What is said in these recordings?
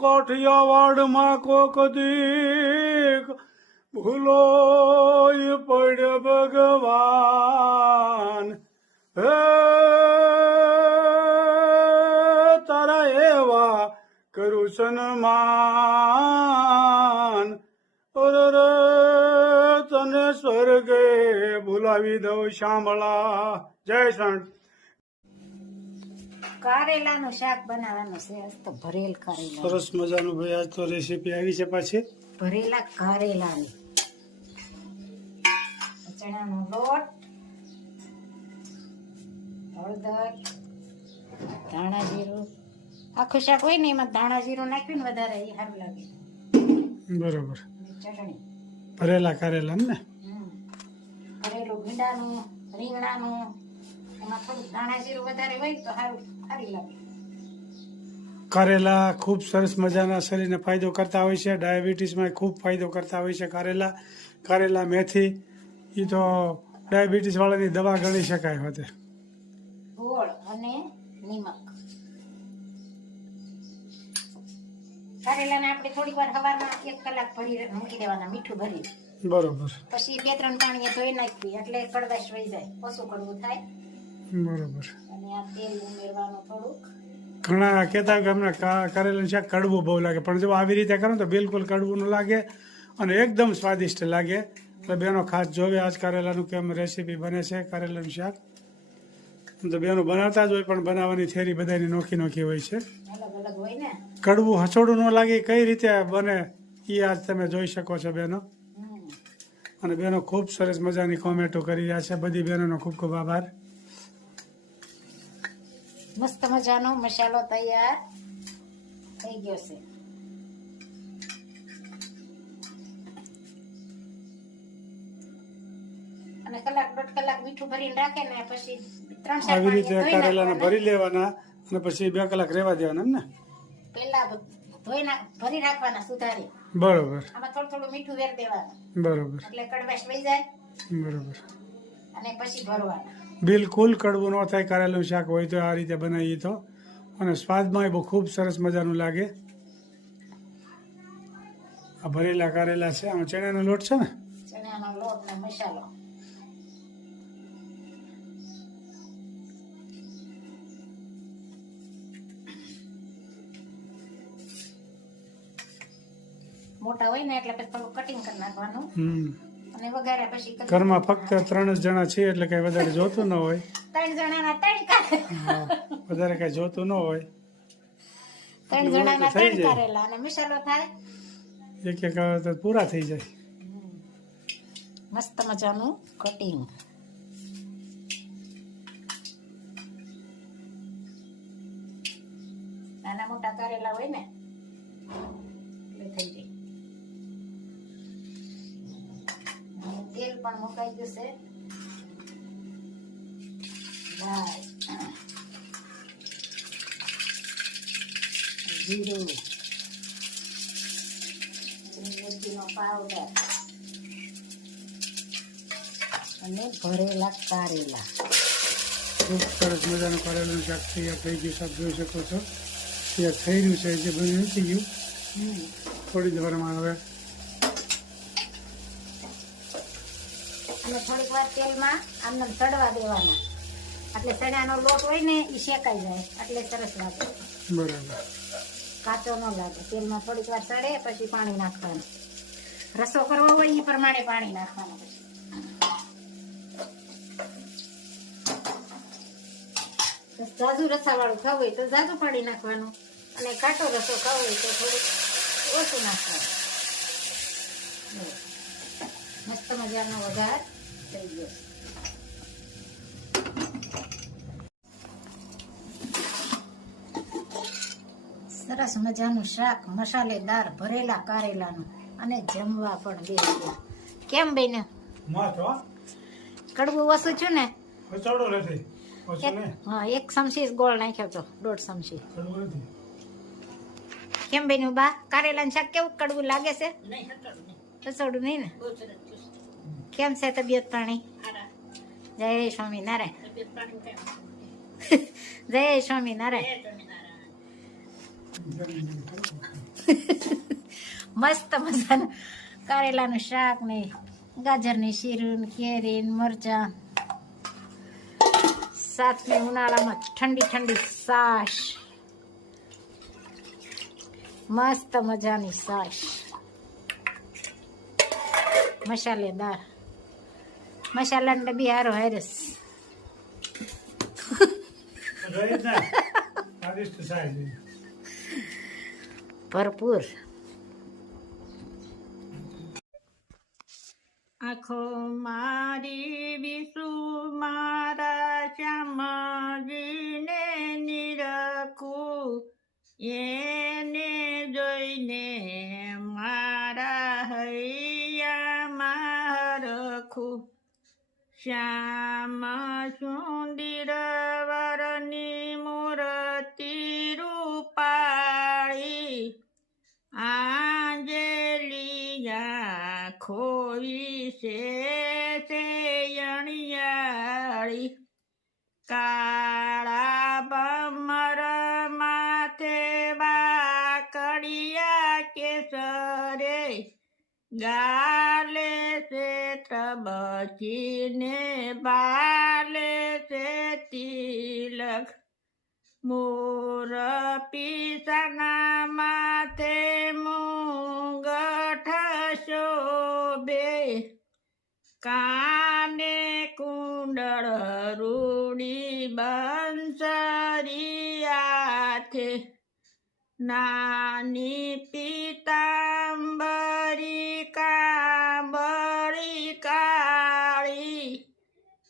કોઠિયાવાડમાં કોક દીક ભૂલોય પડ્યો ભગવાન હે તારા એવા કરું સન્માન રે તને સ્વર્ગે બોલાવી દઉં શામળા. જય સંત. કારેલાનું શાક બનાવવાનું છે. આજ તો ભરેલ કારેલા, સરસ મજાનું ભાઈ આજ તો રેસીપી આવી છે પાછી ભરેલા કારેલાની. ચણાનો લોટ, હળદર, ધાણા જીરું. આખું શાક હોય ને એમાં ધાણા જીરું નાખ્યું ને વધારે એ સારું લાગે. બરોબર. ચટણી, ભરેલા કારેલા ને ભરેલું ભીંડાનું, રીંગણાનું, એમાં થોડું ધાણા જીરું વધારે હોય તો સારી લાગે. કારેલા ખૂબ સરસ મજાના શરીરને ફાયદો કરતા હોય છે. ડાયાબિટીસમાં ખૂબ ફાયદો કરતા હોય છે કારેલા મેથી એ તો ડાયાબિટીસ વાળાની દવા ગણી શકાય હોતે. ગોળ અને નિમક. કારેલાને આપણે થોડીક વાર સવારમાં 1 કલાક ભરી મૂકી દેવાના, મીઠું ભરી. બરોબર. પછી 2-3 પાણીએ ધોઈ નાખવી એટલે કડવાશ વહી જાય, ઓછું કડવું થાય. બરોબર. અને આ તેલ ઉમેરવાનું થોડુંક. ઘણા કહેતા કે અમને કારેલાનું શાક કડવું બહુ લાગે, પણ જો આવી રીતે કરો તો બિલકુલ કડવું ન લાગે અને એકદમ સ્વાદિષ્ટ લાગે. એટલે બેનો ખાસ જોવે આજ કારેલાનું કેમ રેસીપી બને છે કારેલાનું શાક. તો બેનો બનાવતા જ હોય પણ બનાવવાની થેરી બધાની નોખી નોખી હોય છે. અલગ અલગ હોય ને. કડવું હસોડું ન લાગે કઈ રીતે બને એ આજ તમે જોઈ શકો છો બેનો. અને બેનો ખૂબ સરસ મજાની કોમેન્ટો કરી રહ્યા છે. બધી બહેનોનો ખૂબ ખૂબ આભાર. મસ્ત મજાનો મસાલો તૈયાર થઈ ગયો છે. અને 1-1.5 કલાક મીઠું ભરીને રાખે ને પછી 3-4 આવી રીતે કારેલાને ભરી લેવાના અને પછી 2 કલાક રહેવા દેવાના ને. પેલા ભરી રાખવાના સુધારી. બરોબર. આમાં થોડું મીઠું વેર દેવાનું. બરોબર. એટલે કડવાશ વહી જાય. બરોબર. અને પછી ભરવાના. બિલકુલ કડવું ન થાય કારેલાનું શાક હોય તો આ રીતે બનાવીએ તો. અને સ્વાદમાં બહુ ખૂબ સરસ મજાનું લાગે. આ ભરેલા કારેલા છે. આમાં ચણાનો લોટ છે ને. ચણાનો લોટ ને મસાલો. મોટા હોય ને એટલે પછી થોડું કટિંગ કરી નાખવાનું. અને વઘાર્યા પછી ઘરમાં ફક્ત 3 જ જણા છે એટલે કઈ વધારે જોતું ન હોય. 3 જણાના 3 કારેલા. વધારે કઈ જોતું ન હોય. 3 જણાના 3 કારેલા અને મસાલો થાય. એક તો પૂરા થઈ જાય. મસ્ત મજાનું કટિંગ. નાના મોટા કારેલા હોય ને એટલે થઈ જાય. તેલ પણ મુકાઈ ગયું છે. જીરું, મેથીનો પાવડર અને ભરેલા કારેલા. ખૂબ સરસ મજાનું કારેલાનું શાક તૈયાર થઈ ગયું. શાક જોઈ શકો છો તૈયાર થઈ રહ્યું છે. જે બની નથી ગયું થોડી જ વારમાં હવે. અને થોડીક વાર તેલમાં આમને તળવા દેવાના એટલે ચણાનો લોટ હોય ને એ શેકાઈ જાય એટલે સરસ લાગે. બરાબર. કાચો ન લાગે. તેલમાં થોડીક વાર ચડે પછી પાણી નાખવાનું. રસો કરવો હોય એ પ્રમાણે પાણી નાખવાનું. પછી જાજુ રસાવાળું ખાવું હોય તો જાજુ પાણી નાખવાનું અને કાચો રસો ખાવો હોય તો થોડુંક ઓછું નાખવાનું. મસ્ત મજાનો વઘાર થઈ ગયો. સરસ મજાનું શાક મસાલેદાર ભરેલા કારેલાનું અને જમવા પણ બે ગયા. કેમ બેન? કડવું ઓછું છું ને? હા, 1 ચમચી ગોળ નાખ્યો તો 1.5 ચમચી. કેમ બેન બા, કારેલાનું શાક કેવું કડવું લાગે છે? રસોડું નહીં ને? કેમ છે તબિયત પાણી? જય સ્વામિનારાયણ. જય સ્વામિનારાયણ. મસ્ત મજાનું કારેલાનું શાક ને ગાજરની શીરું ને કેરી ને મરચાં, સાથે ઉનાળામાં ઠંડી ઠંડી છાશ, મસ્ત મજાની છાશ, મસાલેદાર, મસાલાની ડબ્બી હારો હારસ ભરપૂર. આખો મારી વિસુ મારા શ્યામજીને નિરખું, એને જોઈને મારા હૈયામાં રખું. શ્યામ સુંદર વરની મૂર્તિ રૂપાળી, આંજલિયા ખોઈ છે અણિયાળી. કાળા ભમર માથે વાકડિયા કેસરે, ગાલે છે તબચીને બાલે છે તિલક. મોર પીસાના માથે મુંગઠ શોભે, કાને કુંડળ રૂડી બંસરિયાથે. નાની પીતાંબરી કાંબળી કાળી,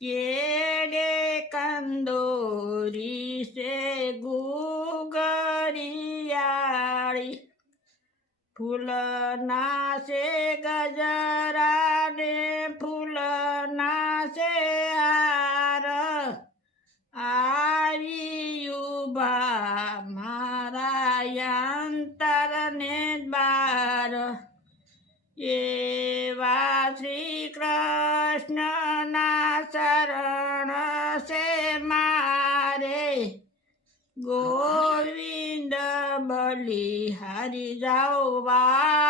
કેડે કંદોરી છે ગુગરિયાળી. ફૂલના છે ગજરા ને ફૂલના છે હાર, આવી ઉભા મારા અંતરને બાર. એવા શ્રી કૃષ્ણના શરણ છે મારે, ગોવિંદ બલિહારી જાઓ વારંવાર.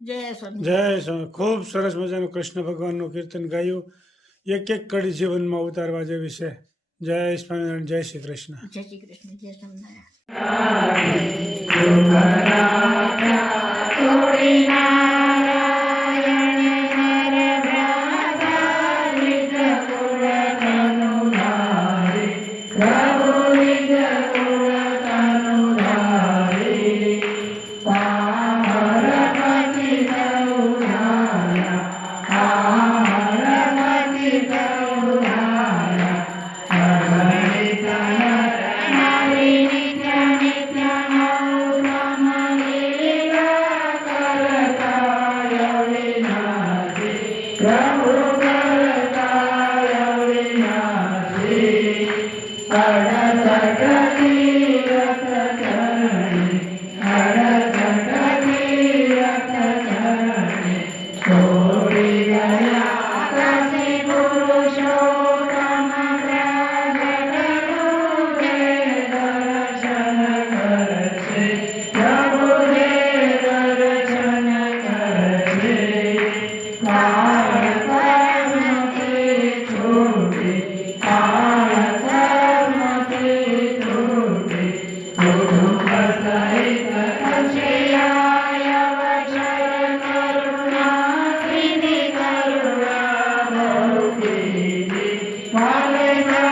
જય સ્વામી. જય સ્વામી. ખૂબ સરસ મજાનું કૃષ્ણ ભગવાનનું કીર્તન ગાયું. એક એક કડી જીવનમાં ઉતારવા જેવી છે. જય સ્વામિનારાયણ. જય શ્રી કૃષ્ણ. જય શ્રી કૃષ્ણ. જય સ્વામિનારાયણ. Hallelujah.